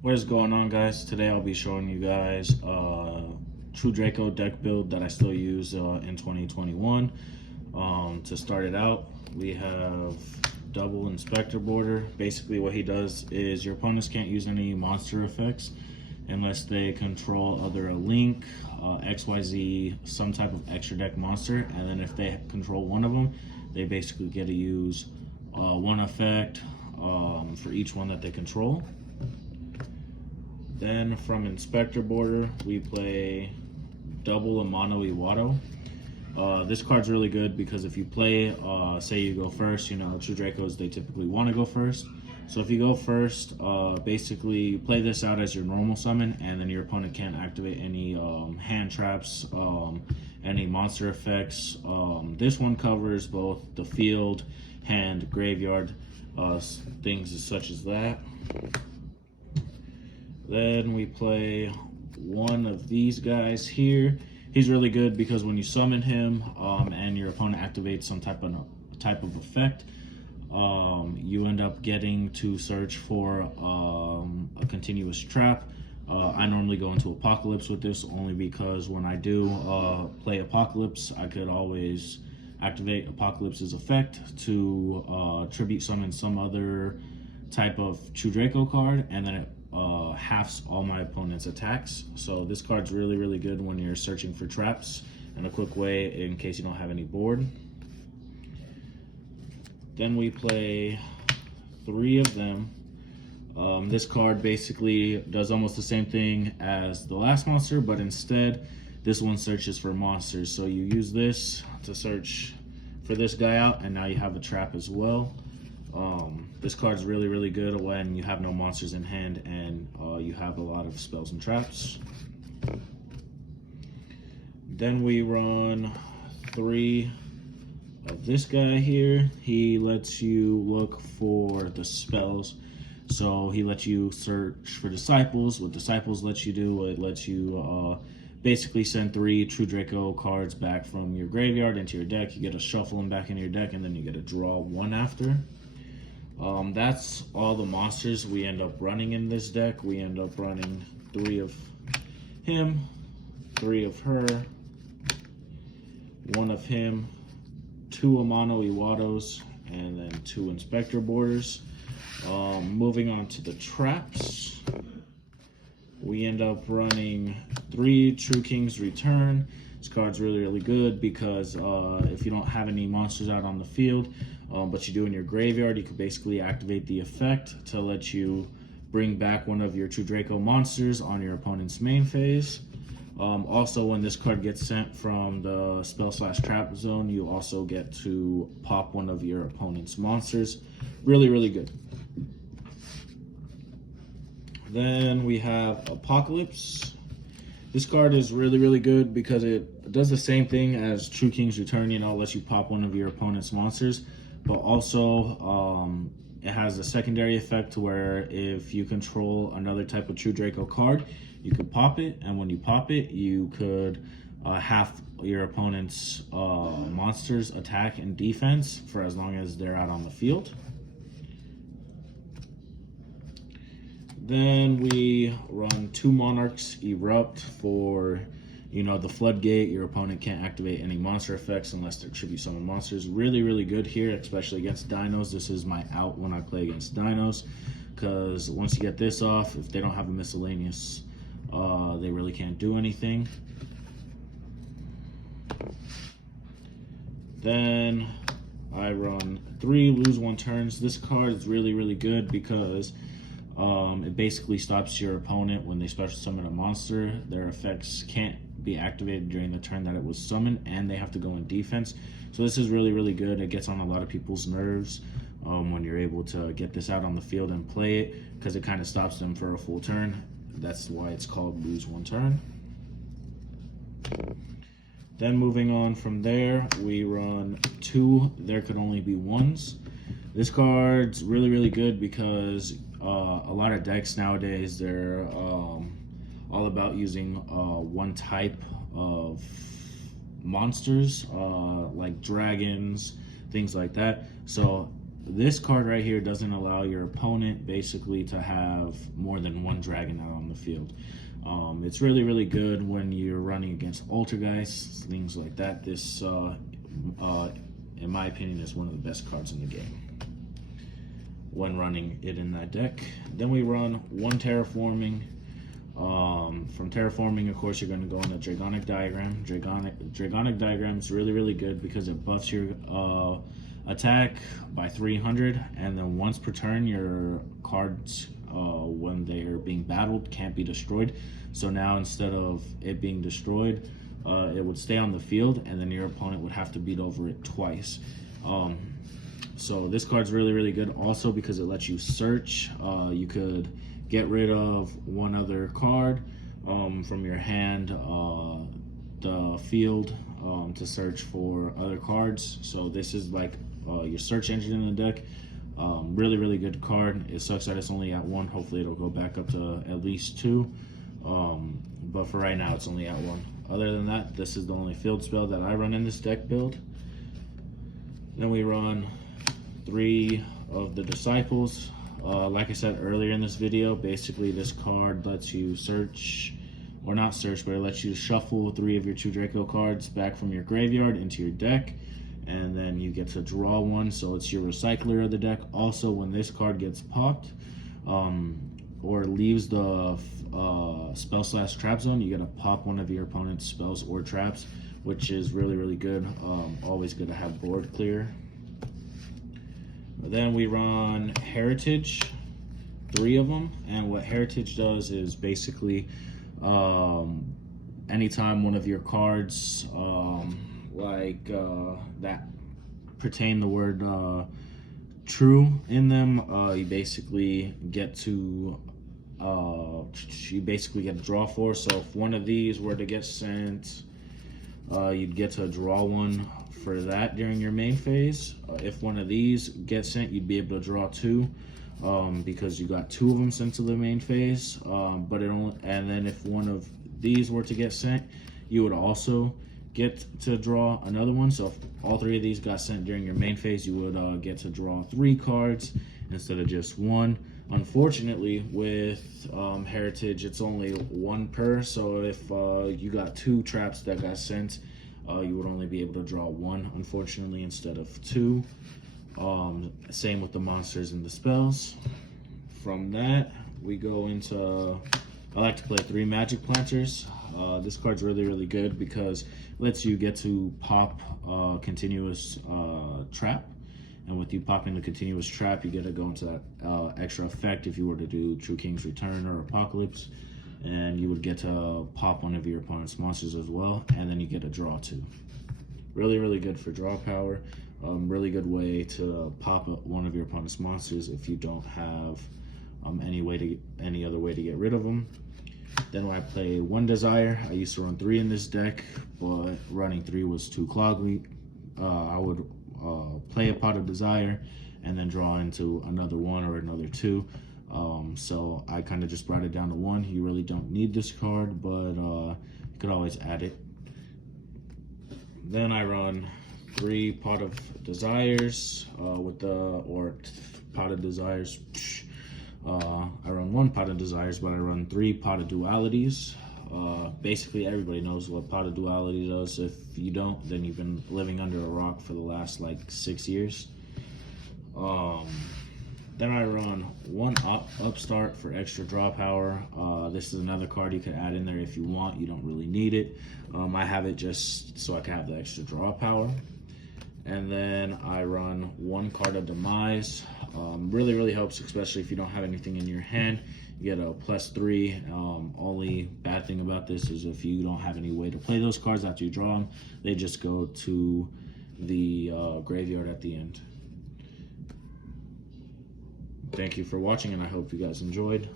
What is going on, guys? Today I'll be showing you guys true Draco deck build that I still use in 2021. To start it out, we have double inspector border. Basically what he does is your opponents can't use any monster effects unless they control either a link, XYZ, some type of extra deck monster, and then if they control one of them, they basically get to use one effect for each one that they control. Then from Inspector border, we play double a Monoi. This card's really good because if you play, say you go first, true Dracos, they typically want to go first. So if you go first, basically you play this out as your normal summon, and then your opponent can't activate any hand traps, any monster effects. This one covers both the field, hand, graveyard, things such as that. Then we play one of these guys here. He's really good because when you summon him and your opponent activates some type of effect, you end up getting to search for a continuous trap. I normally go into Apocalypse with this only because when I do play Apocalypse, I could always activate Apocalypse's effect to tribute summon some other type of True Draco card, and then it halves all my opponent's attacks. So this card's really good when you're searching for traps and a quick way in case you don't have any board. Then we play three of them. This card basically does almost the same thing as the last monster, but instead this one searches for monsters. So you use this to search for this guy out, and now you have a trap as well. This card's really good when you have no monsters in hand and you have a lot of spells and traps. Then we run three of this guy here. He lets you look for the spells. So he lets you search for disciples. What disciples lets you do, it lets you basically send three True Draco cards back from your graveyard into your deck. You get to shuffle them back into your deck, and then you get to draw one after. That's all the monsters we end up running in this deck. We end up running three of him, three of her, one of him, two Amano Iwatos, and then two Inspector borders. Moving on to the traps, we end up running three True King's Return. This card's really good because if you don't have any monsters out on the field, but you do in your graveyard, you could basically activate the effect to let you bring back one of your True Draco monsters on your opponent's main phase. Also, when this card gets sent from the spell/trap zone, you also get to pop one of your opponent's monsters. Really good. Then we have Apocalypse. This card is really good because it does the same thing as True King's Return, lets you pop one of your opponent's monsters, but also it has a secondary effect to where if you control another type of True Draco card, you could pop it, and when you pop it, you could half your opponent's monsters attack and defense for as long as they're out on the field. Then we run two Monarchs Erupt for, the floodgate. Your opponent can't activate any monster effects unless they're tribute summon monsters. Really good here, especially against dinos. This is my out when I play against dinos, because once you get this off, if they don't have a miscellaneous, they really can't do anything. Then I run three lose one turns. This card is really good because it basically stops your opponent when they special summon a monster. Their effects can't be activated during the turn that it was summoned, and they have to go in defense. So this is really good. It gets on a lot of people's nerves when you're able to get this out on the field and play it, because it kind of stops them for a full turn. That's why it's called lose one turn. Then moving on from there, we run two There Could Only Be Ones. This card's really good because a lot of decks nowadays, they're all about using one type of monsters, like dragons, things like that. So this card right here doesn't allow your opponent basically to have more than one dragon out on the field. It's really, really good when you're running against Altergeist, things like that. This, in my opinion, is one of the best cards in the game when running it in that deck. Then we run one Terraforming. From Terraforming, of course, you're going to go on the Dragonic Diagram. Dragonic Diagram is really, really good because it buffs your attack by 300, and then once per turn, your cards, when they are being battled, can't be destroyed. So now instead of it being destroyed, it would stay on the field, and then your opponent would have to beat over it twice. So this card's really, really good also because it lets you search. You could get rid of one other card from your hand, the field, to search for other cards. So this is like your search engine in the deck. Really, really good card. It sucks that it's only at 1. Hopefully it'll go back up to at least 2. But for right now, it's only at 1. Other than that, this is the only field spell that I run in this deck build. Then we run 3 of the Disciples. Like I said earlier in this video, basically this card lets you search, or not search, but it lets you shuffle 3 of your 2 Draco cards back from your graveyard into your deck, and then you get to draw 1, so it's your recycler of the deck. Also, when this card gets popped, or leaves the spell/trap zone, you get to pop one of your opponent's spells or traps, which is really, really good. Always good to have board clear. Then we run Heritage, 3 of them, and what Heritage does is basically anytime one of your cards that pertain the word true in them, you basically get to draw 4. So if one of these were to get sent, you'd get to draw 1 for that during your main phase. If one of these gets sent, you'd be able to draw 2 because you got 2 of them sent to the main phase. And then if one of these were to get sent, you would also get to draw another one. So if all 3 of these got sent during your main phase, you would get to draw 3 cards instead of just 1. Unfortunately, with Heritage, it's only 1 per. So if you got 2 traps that got sent, you would only be able to draw 1, unfortunately, instead of 2. Same with the monsters and the spells. From that, we go into, I like to play 3 Magic Planters. This card's really, really good because it lets you get to pop continuous trap. And with you popping the continuous trap, you get to go into that extra effect if you were to do True King's Return or Apocalypse. And you would get to pop one of your opponent's monsters as well, and then you get a draw 2. Really, really good for draw power. Really good way to pop one of your opponent's monsters if you don't have any other way to get rid of them. Then when I play 1 Desire, I used to run 3 in this deck, but running 3 was too cloggy. I would play a Pot of Desire and then draw into another 1 or another 2. So I kind of just brought it down to 1. You really don't need this card, but you could always add it. Then I run 3 Pot of Desires Pot of Desires. I run 1 Pot of Desires, but I run 3 Pot of Dualities. Basically, everybody knows what Pot of Duality does. If you don't, then you've been living under a rock for the last like 6 years. Then I run 1 Upstart for extra draw power. This is another card you can add in there if you want. You don't really need it. I have it just so I can have the extra draw power. And then I run 1 card of Demise. Really, really helps, especially if you don't have anything in your hand. You get a +3. Only bad thing about this is if you don't have any way to play those cards after you draw them, they just go to the graveyard at the end. Thank you for watching, and I hope you guys enjoyed.